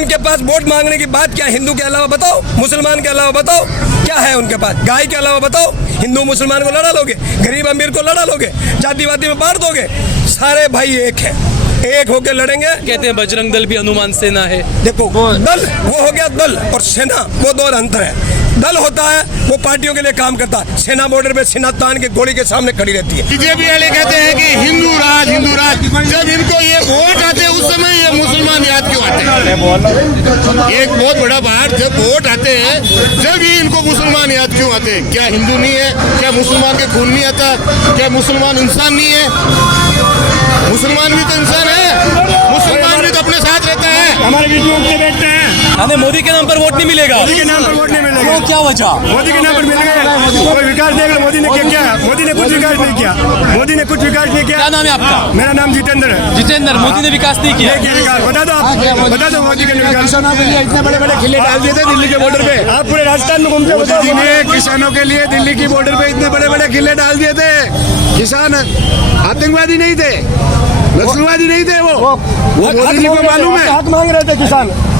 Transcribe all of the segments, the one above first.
उनके पास वोट मांगने की बात क्या, हिंदू के अलावा बताओ, मुसलमान के अलावा बताओ, क्या है उनके पास? गाय के अलावा बताओ, हिंदू मुसलमान को लड़ा लोगे, गरीब अमीर को लड़ा लोगे, जातिवादी में बांट दोगे? सारे भाई एक है, एक होके लड़ेंगे। कहते हैं बजरंग दल भी हनुमान सेना है। देखो दल वो हो गया, दल और सेना वो दो अंतर है। दल होता है वो पार्टियों के लिए काम करता है, सेना बॉर्डर पे सीना तान के गोली के सामने खड़ी रहती है। बीजेपी वाले कहते हैं कि हिंदू राज, हिंदू राज। जब इनको ये वोट आते हैं उस समय ये मुसलमान याद क्यों आते हैं? एक बहुत बड़ा बात, जब वोट आते हैं जब ही इनको मुसलमान याद क्यों आते हैं? क्या हिंदू नहीं है? क्या मुसलमान के खून नहीं आता? क्या मुसलमान इंसान नहीं है? मुसलमान भी तो इंसान है, मुसलमान भी तो अपने साथ रहता है। हमारे बीच में उठते बैठते हैं। हमें मोदी के नाम पर वोट नहीं मिलेगा। मोदी के नाम पर वोट नहीं मिलेगा। क्यों, क्या वजह? मोदी के नाम पर मिलेगा। कोई विकास देख लो, मोदी ने क्या किया? मोदी ने कुछ विकास नहीं किया। मोदी ने कुछ विकास नहीं किया। क्या नाम है आपका? मेरा नाम जितेंद्र है। जितेंद्र, मोदी ने विकास नहीं किया। बता दो आप, बता दो मोदी के विकास। किसानों के लिए इतने बड़े बड़े किले डाल दिए थे दिल्ली के बॉर्डर पे। आप पूरे राजस्थान में घूमते हो, मोदी जी ने किसानों के लिए दिल्ली की बॉर्डर पे इतने बड़े बड़े किले डाल दिए थे। किसान आतंकवादी नहीं थे, नक्सलवादी नहीं थे, वो मोदी जी को मालूम है। हक मांग रहे थे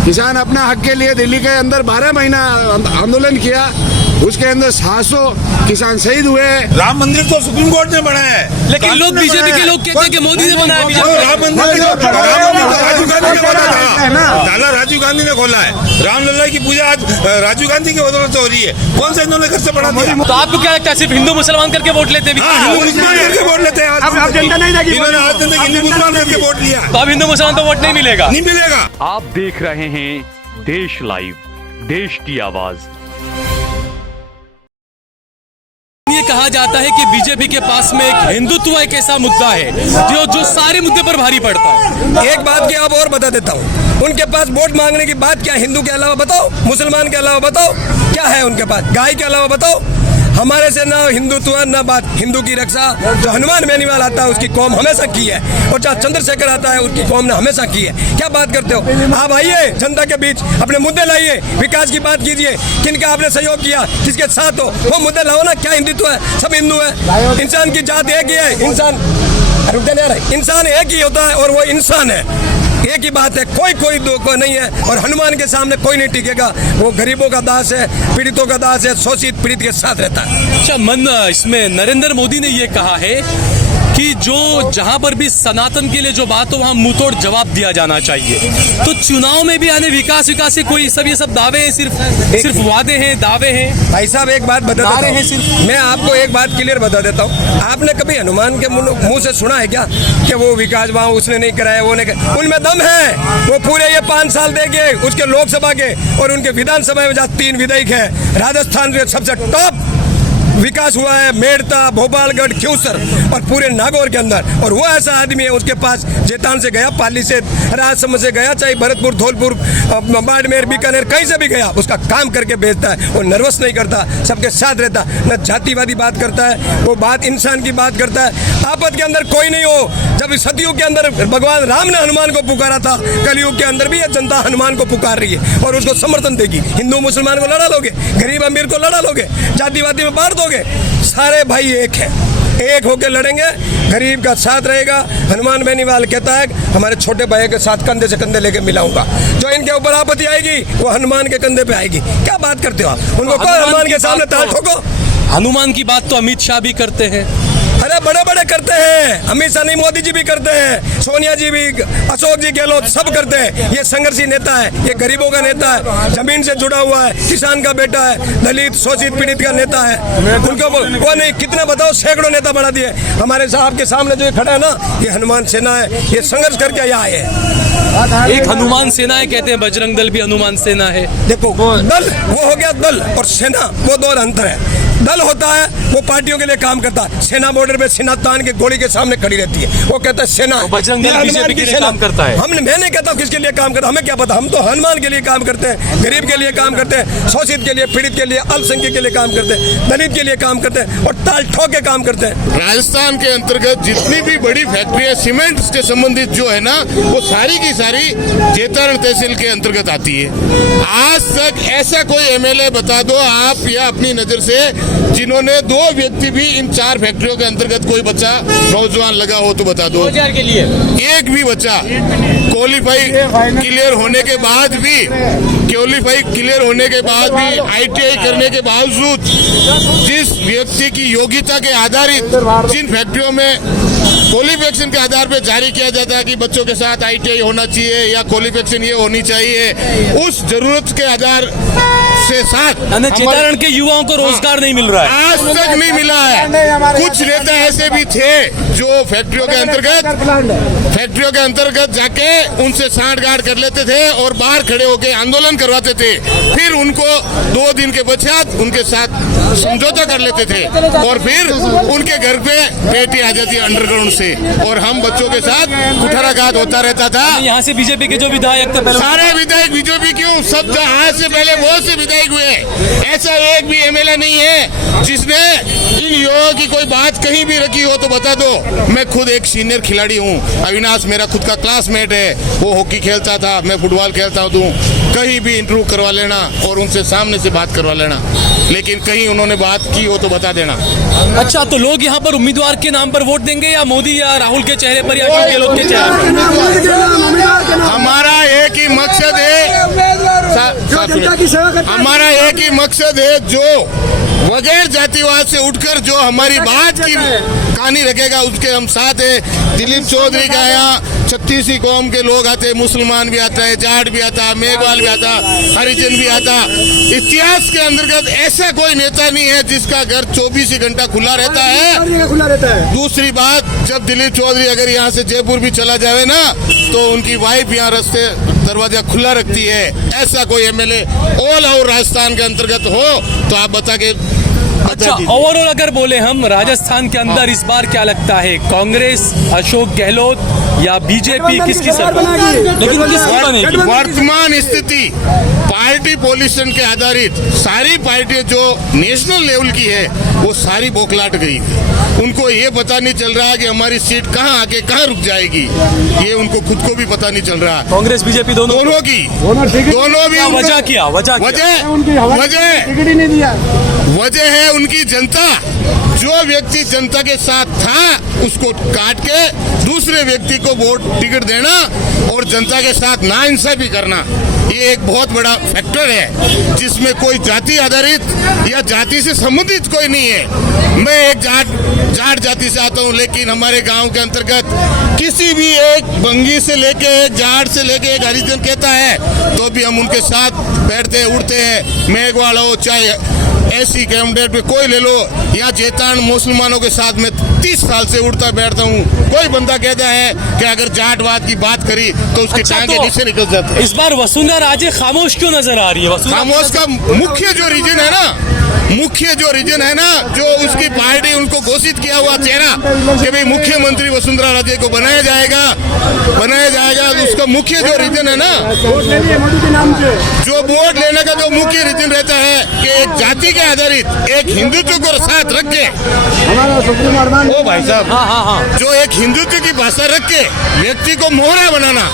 किसान अपना हक के लिए दिल्ली के अंदर 12 महीना आंदोलन किया, उसके अंदर 700 किसान शहीद हुए। राम मंदिर तो सुप्रीम कोर्ट ने बनाया है, लेकिन लोग बीजेपी के लोग कहते हैं कि मोदी ने बनाया। राम मंदिर राजीव गांधी ने खोला था, लाला राजीव गांधी ने खोला है। रामलला की पूजा आज राजीव गांधी की बदौलत से हो रही है। कौन सा इन्होंने घर से बढ़ा दिया? तो आपको क्या लगता है सिर्फ हिंदू मुसलमान करके वोट लेते हैं? हिंदू मुसलमान करके वोट लेते हैं। अब जनता नहीं लगी। इन्होंने आज तक हिंदू मुसलमान करके वोट लिया, तो अब हिंदू मुसलमान तो वोट नहीं मिलेगा। नहीं मिलेगा। आप देख रहे हैं देश लाइव, देश की आवाज। ये कहा जाता है कि बीजेपी के पास में एक हिंदुत्व एक ऐसा मुद्दा है जो सारे मुद्दे पर भारी पड़ता है। एक बात की आप और बता देता हूँ, उनके पास वोट मांगने की बात क्या, हिंदू के अलावा बताओ, मुसलमान के अलावा बताओ, क्या है उनके पास? गाय के अलावा बताओ। हमारे से ना हिंदुत्व ना बात, हिंदू की रक्षा जो हनुमान बेनीवाल आता है उसकी कौम हमेशा की है, और जहाँ चंद्रशेखर आता है उसकी कौम ने हमेशा की है। क्या बात करते हो आप? आइए जनता के बीच अपने मुद्दे लाइए, विकास की बात कीजिए, किनका आपने सहयोग किया, किसके साथ हो, वो मुद्दे लाओ ना। क्या हिंदुत्व है? सब हिंदू है, इंसान की जात एक ही है, इंसान एक ही होता है और वो इंसान है, एक ही बात है, कोई दो को नहीं है। और हनुमान के सामने कोई नहीं टिकेगा, वो गरीबों का दास है, पीड़ितों का दास है, शोषित पीड़ित के साथ रहता है। अच्छा, इसमें नरेंद्र मोदी ने ये कहा है कि जो जहां पर भी सनातन के लिए जो बात हो वहां मुंहतोड़ जवाब दिया जाना चाहिए। तो चुनाव में भी आने विकास से कोई ये सब दावे हैं, सिर्फ वादे हैं, दावे हैं। भाई साहब एक बात बता देता हूं, मैं आपको एक बात क्लियर बता देता हूँ। आपने कभी हनुमान के मुंह से सुना है क्या कि वो विकास वहाँ उसने नहीं कराया, वो नहीं? उनमें दम है, वो पूरे ये 5 साल देंगे उसके लोकसभा के और उनके विधानसभा में जहाँ 3 विधायक है। राजस्थान में सबसे टॉप विकास हुआ है, मेड़ता, भोपालगढ़, क्यूसर और पूरे नागौर के अंदर। और वो ऐसा आदमी है, उसके पास जेतान से गया, पाली से, राजसमंद से गया, चाहे भरतपुर, धौलपुर, बाड़मेर, बीकानेर, कहीं से भी गया, उसका काम करके बेचता है। वो नर्वस नहीं करता, सबके साथ रहता, न जातिवादी बात करता है, वो बात इंसान की बात करता है। आपद के अंदर कोई नहीं हो। जब सतयुग के अंदर भगवान राम ने हनुमान को पुकारा था, कलयुग के अंदर भी ये जनता हनुमान को पुकार रही है और उसको समर्थन देगी। हिंदू मुसलमान को लड़ा लोगे, गरीब अमीर को लड़ा लोगे, जातिवादी में बांट दोगे? सारे भाई एक है, एक होके लड़ेंगे, गरीब का साथ रहेगा। हनुमान बेनीवाल कहता है हमारे छोटे भाई के साथ कंधे से कंधे लेके मिलाऊंगा, जो इनके ऊपर आपत्ति आएगी वो हनुमान के कंधे पे आएगी। क्या बात करते हो आप? उनको कहो हनुमान के सामने ताल ठोको। हनुमान की बात तो अमित शाह भी करते हैं। अरे बड़े बड़े करते हैं, अमित शाह नहीं, मोदी जी भी करते हैं, सोनिया जी भी, अशोक जी गहलोत सब करते हैं। ये संघर्षी नेता है, ये गरीबों का नेता है, जमीन से जुड़ा हुआ है, किसान का बेटा है, दलित शोषित पीड़ित का नेता है। उनको वो नहीं, कितने बताओ, सैकड़ों नेता बढ़ा दिए। हमारे साहब के सामने जो ये खड़ा है ना, ये हनुमान सेना है, ये संघर्ष करके यहाँ आए हैं। एक हनुमान सेना है, कहते हैं बजरंग दल भी हनुमान सेना है। देखो दल वो हो गया, दल और सेना वो दो अंतर है। दल होता है वो पार्टियों के लिए काम करता है, सेना बॉर्डर पे सीना तान के गोली के सामने खड़ी रहती है, वो कहता है सेना। बजरंग दल बीजेपी के लिए काम करता है। मैं नहीं कहता किसके लिए काम करता, हमें क्या पता, हम तो हनुमान के लिए काम करते हैं, गरीब के लिए काम करते हैं, शोषित के लिए, पीड़ित के लिए, अल्पसंख्यक के लिए काम करते हैं, दलित के लिए काम करते हैं और ताल ठोक के काम करते हैं। राजस्थान के अंतर्गत जितनी भी बड़ी फैक्ट्रियां सीमेंट से संबंधित जो है ना, वो सारी की सारी जेतारण तहसील के अंतर्गत आती है। आज तक ऐसा कोई एमएलए बता दो आप या अपनी नजर से जिन्होंने 2 व्यक्ति भी इन 4 फैक्ट्रियों के अंतर्गत कोई बच्चा नौजवान लगा हो तो बता दो। 2000 के लिए एक भी बच्चा क्वालिफाई क्लियर होने के बाद भी ITI करने के बावजूद जिस व्यक्ति की योग्यता के आधारित जिन फैक्ट्रियों में क्वालिफिकेशन के आधार पर जारी किया जाता है कि बच्चों के साथ ITI होना चाहिए या क्वालिफिकेशन ये होनी चाहिए, उस जरूरत के आधार से साथ चेतारण के युवाओं को रोजगार नहीं मिल रहा है, आज तक नहीं मिला है। कुछ नेता ऐसे भी थे जो फैक्ट्रियों के अंतर्गत जाके उनसे सांठगांठ कर लेते थे और बाहर खड़े होकर आंदोलन करवाते थे, फिर उनको 2 दिन के पश्चात उनके साथ समझौता कर लेते थे और फिर उनके घर पे बेटी आ जाती है अंडरग्राउंड से और हम बच्चों के साथ कुठाराघात होता रहता था। यहाँ से बीजेपी के जो विधायक थे सारे विधायक बीजेपी क्यों, सब आज से पहले बहुत से विधायक हुए, ऐसा एक भी MLA नहीं है जिसने इन युवाओं की कोई बात कहीं भी रखी हो तो बता दो। मैं खुद एक सीनियर खिलाड़ी हूँ, अविनाश मेरा खुद का क्लासमेट है, वो हॉकी खेलता था, मैं फुटबॉल खेलता हूँ, कहीं भी इंटरव्यू करवा लेना और उनसे सामने से बात करवा लेना, लेकिन कहीं उन्होंने बात की हो तो बता देना। अच्छा, तो लोग यहाँ पर उम्मीदवार के नाम पर वोट देंगे या मोदी या राहुल के चेहरे पर या अशोक गहलोत के चेहरे पर? हमारा एक ही मकसद है, जो बगैर जातिवाद से उठकर जो हमारी बात की कहानी रखेगा उसके हम साथ है। दिलीप चौधरी का यहाँ 36 कौम के लोग आते, मुसलमान भी आता है, जाट भी आता, मेघवाल भी आता, हरिजन भी आता। इतिहास के अंतर्गत ऐसा कोई नेता नहीं है जिसका घर 24 घंटा खुला रहता है। दूसरी बात, जब दिलीप चौधरी अगर यहाँ से जयपुर भी चला जाए ना तो उनकी वाइफ यहाँ रास्ते दरवाजा खुला रखती है। ऐसा कोई MLA ऑल ओवर राजस्थान के अंतर्गत हो तो आप बता के अच्छा, ओवरऑल अगर बोले हम राजस्थान के अंदर इस बार क्या लगता है, कांग्रेस, अशोक गहलोत या बीजेपी किसकी सरकार, लेकिन किसकी बनेगी? वर्तमान स्थिति पार्टी पॉलिटिशियन के आधारित सारी पार्टियां जो नेशनल लेवल की है वो सारी बौखलाट गई। उनको ये पता नहीं चल रहा कि हमारी सीट कहाँ आके कहाँ रुक जाएगी, ये उनको खुद को भी पता नहीं चल रहा। कांग्रेस बीजेपी दोनों भी वजह है उनकी जनता। जो व्यक्ति जनता के साथ था उसको काट के दूसरे व्यक्ति को वोट टिकट देना और जनता के साथ नाइंसाफी करना, ये एक बहुत बड़ा फैक्टर है जिसमें कोई जाति आधारित या जाति से संबंधित कोई नहीं है। मैं एक जाट जाति से आता हूँ, लेकिन हमारे गांव के अंतर्गत किसी भी एक बंगी से लेके एक जाट से लेके एक हरिजन कहता है तो भी हम उनके साथ बैठते उठते हैं। मेघवाल हो चाहे ऐसी कैंडिडेट पे कोई ले लो, यहाँ जेतान मुसलमानों के साथ में 30 साल से उठता बैठता हूँ। कोई बंदा कहता है कि अगर जाटवाद की बात करी तो उसके टांगे नीचे निकल जाते हैं। इस बार वसुंधरा राजे खामोश क्यों नजर आ रही है? खामोश का मुख्य जो रीजन है ना, जो उसकी पार्टी उनको घोषित किया हुआ चेहरा कि भाई मुख्यमंत्री वसुंधरा राजे को बनाया जाएगा, तो उसका मुख्य जो रीजन है ना, जो वोट लेने का जो मुख्य रीजन रहता है कि एक जाति के आधारित एक हिंदुत्व को साथ रख के, ओ भाई साहब, जो एक हिंदुत्व की भाषा रख के व्यक्ति को मोहरा बनाना,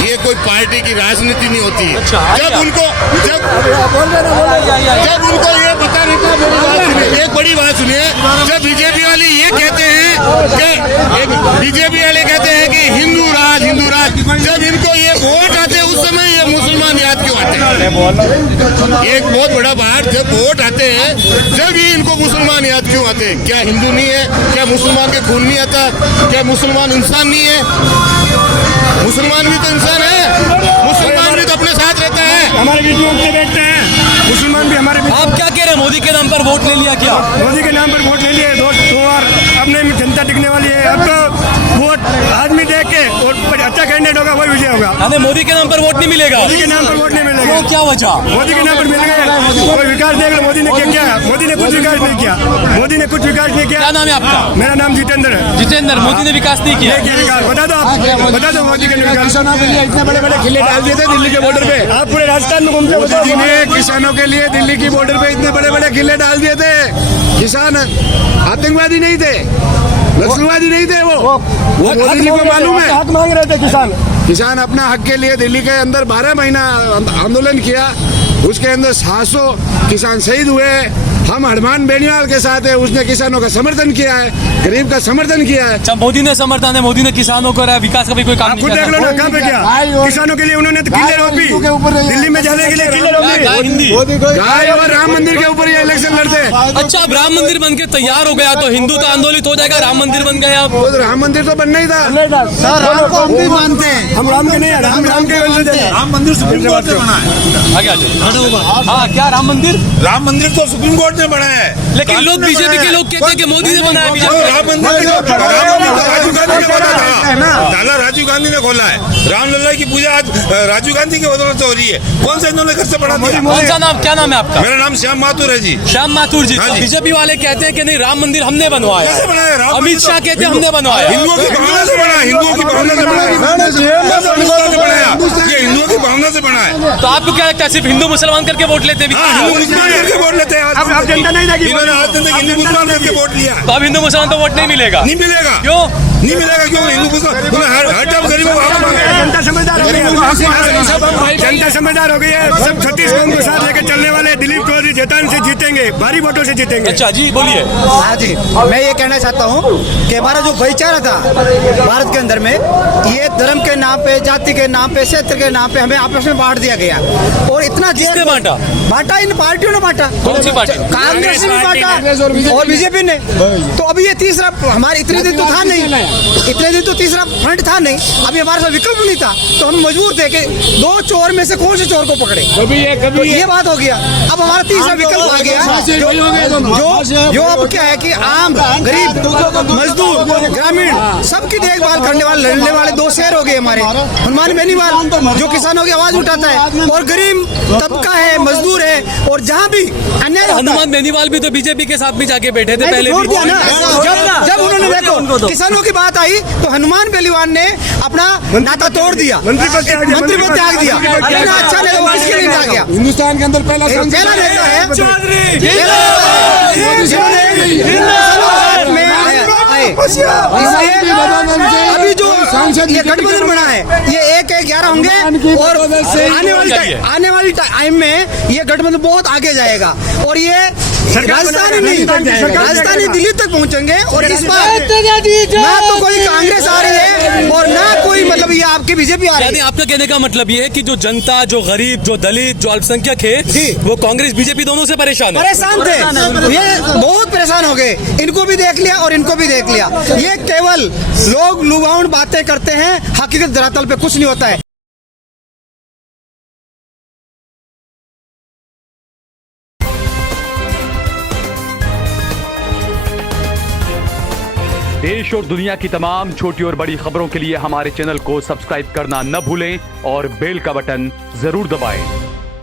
ये कोई पार्टी की राजनीति नहीं होती है। जब उनको ये पता नहीं था, एक बड़ी बात सुनिए, जब बीजेपी वाले ये कहते हैं कि हिंदू राज, जब इनको ये वोट आते उस समय ये मुसलमान याद क्यों आते हैं? एक बहुत बड़ा बात, जब वोट आते हैं जब ही इनको मुसलमान याद क्यों आते हैं? क्या हिंदू नहीं है? क्या मुसलमान के खून नहीं आता? क्या मुसलमान इंसान नहीं है? मुसलमान भी तो इंसान है, मुसलमान भी तो अपने साथ रहता है, हमारे बीच में उठते बैठते हैं, मुसलमान भी हमारे बीच। आप क्या कह रहे हैं, मोदी के नाम पर वोट ले लिया क्या? मोदी के नाम पर वोट ले लिए, 2 और अब नहीं जनता टिकने वाली है। अब तो वोट आदमी देख के और अच्छा कैंडिडेट होगा वही विजय होगा। हमें मोदी के नाम पर वोट नहीं मिलेगा? मोदी के नाम पर वोट नहीं मिलेगा। वो क्या वजह? मोदी के नाम पर मिल गए, कोई विकास देख लो, मोदी ने क्या? मोदी ने कुछ विकास नहीं किया। क्या नाम है आपका? मेरा नाम जितेंद्र है। जितेंद्र, मोदी ने विकास नहीं किया? बता दो मोदी के विकास। इतने बड़े बड़े किले डाल दिए थे दिल्ली के बॉर्डर पे, आप पूरे राजस्थान में घूमते हो। किसानों के लिए दिल्ली की बॉर्डर पे इतने बड़े बड़े किले डाल दिए थे। किसान आतंकवादी नहीं थे, नक्सलवादी नहीं थे, वो मोदी जी को मालूम है। हक मांग रहे थे किसान अपना हक के लिए दिल्ली के अंदर 12 महीना आंदोलन किया, उसके अंदर 700 किसान शहीद हुए, हम हनुमान बेनीवाल के साथ है, उसने किसानों का समर्थन किया है, गरीब का समर्थन किया है। अच्छा, मोदी ने समर्थन है, मोदी ने किसानों को विकास का भी कोई काम नहीं खुद देख लो किया। ना कहाँ पे क्या किसानों के लिए उन्होंने तो किले रोपी, दिल्ली में जाने के लिए किले रोपी, हिंदी गाय और राम मंदिर के ऊपर ये इलेक्शन लड़ते हैं। अच्छा, अब राम मंदिर बन के तैयार हो गया तो हिंदू तो आंदोलित हो जाएगा, राम मंदिर बन गया अब। वो तो राम मंदिर तो बनना ही था। सर राम को हम भी मानते हैं, हम राम के नहीं है, राम के वंशज हैं। राम मंदिर सुप्रीम कोर्ट ने बना है। आगे आ जाओ। हाँ, क्या राम मंदिर? राम मंदिर तो सुप्रीम कोर्ट ने बनाया है, लेकिन लोग बीजेपी के लोग कहते हैं कि मोदी ने बनाया। तो बीजेपी राम मंदिर राजीव गांधी ने खोला था, ताला राजीव गांधी ने खोला है। रामलला की पूजा आज राजीव गांधी की बदौलत से हो रही है। कौन सा इन्होंने घर से बढ़ा दिया? कौन सा नाम, क्या नाम है आपका? मेरा नाम श्याम माथुर है जी। श्याम माथुर जी। हाँ जी। बीजेपी वाले कहते हैं कि नहीं, राम मंदिर हमने बनवाया। कैसे बनाया? राम अमित मंदिर शाह तो कहते हैं हमने बनवाया। हिंदुओं की भावना से बना है, हिंदुओं की भावना से बना है, अमित शाह ने बनाया, ये हिंदुओं की भावना से बना है। तो आपको क्या लगता है, सिर्फ हिंदू मुसलमान करके वोट लेते हैं? हाँ, हिंदू मुसलमान करके वोट लेते हैं। अब जनता नहीं देगी। इन्होंने आज तक हिंदू मुसलमान करके वोट लिया। तो अब हिंदू मुसलमान को वोट नहीं मिलेगा? नहीं मिलेगा। क्यों नहीं मिलेगा? क्यों? हिंदू मुसलमान हर टाइम गरीबों को हक मांगे। जनता समझदार हो गई है, जनता समझदार हो गई है। सब 36 कौम को साथ लेकर चलने वाले दिलीप चौधरी जैतान से जीतेंगे, भारी वोटों से जीतेंगे। अच्छा जी, बोलिए। हाँ जी, मैं ये कहना चाहता हूँ कि हमारा जो भाईचारा था भारत के अंदर में, ये धर्म के नाम पे, जाति के नाम पे, क्षेत्र के नाम पे हमें आपस में बांट दिया गया। और इतना किसने बांटा? बांटा इन पार्टियों ने बांटा। कौन सी पार्टी? कांग्रेस ने बांटा और बीजेपी ने। तो अभी ये तीसरा, हमारे इतने दिन तो था नहीं, इतने दिन तो तीसरा फ्रंट था नहीं, अभी हमारे साथ विकल्प नहीं था, तो हम मजबूर थे कि दो चोर में से कौन से चोर को पकड़े। तो ये बात हो गया। अब हमारा तीसरा विकल्प आ गया, जो अब क्या है कि आम, गरीब, मजदूर, ग्रामीण सबकी देखभाल करने वाले, लड़ने वाले दो शेर हो गए हमारे। हनुमान बेनीवाल जो किसानों की आवाज उठाता है, और गरीब तबका है, मजदूर है, और जहाँ भी अन्याय होता है। हनुमान बेनीवाल भी तो बीजेपी के साथ भी जाके बैठे थे पहले छोड़ भी। दिया ना। जब उन्होंने देखो किसानों की बात आई तो हनुमान बेनीवाल ने अपना नाता तोड़ दिया, मंत्री पद त्याग दिया। इतना अच्छा नहीं, वो किसके लिए त्याग गया? हिंदुस्तान के अंदर पहला पहला नेता है अभी जो ये गठबंधन बना है, ये 1-11 होंगे, और आने वाली टाइम में ये गठबंधन बहुत आगे जाएगा, और ये राजस्थानी नहीं, राजस्थानी दिल्ली तक पहुंचेंगे। और इस बार ना तो कोई कांग्रेस आ रही है और ना कोई मतलब ये आपकी बीजेपी आ रही यानी है। आपका कहने का मतलब ये है कि जो जनता, जो गरीब, जो दलित, जो अल्पसंख्यक है, वो कांग्रेस बीजेपी दोनों से परेशान है। परेशान थे, ये बहुत परेशान हो गए। इनको भी देख लिया और इनको भी देख लिया। ये केवल लोग लुभावनी बातें करते हैं, हकीकत धरातल पे कुछ नहीं होता है। देश और दुनिया की तमाम छोटी और बड़ी खबरों के लिए हमारे चैनल को सब्सक्राइब करना न भूलें और बेल का बटन जरूर दबाएं।